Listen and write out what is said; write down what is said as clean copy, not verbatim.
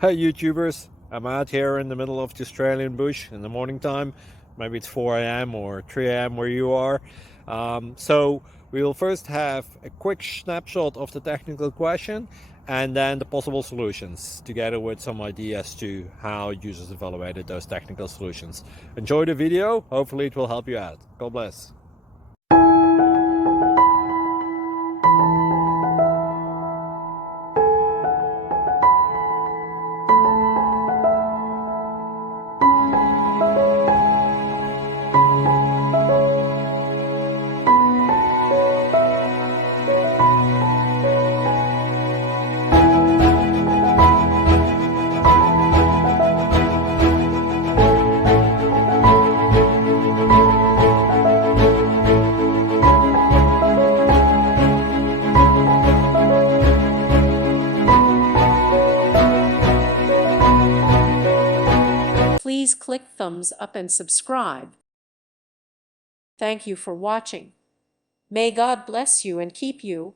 Hey YouTubers, I'm out here in the middle of the Australian bush in the morning time. Maybe it's 4 a.m. or 3 a.m. where you are. So we will first have a quick snapshot of the technical question and then the possible solutions, together with some ideas to how users evaluated those technical solutions. Enjoy the video, hopefully it will help you out. God bless. Please click thumbs up and subscribe. Thank you for watching. May God bless you and keep you.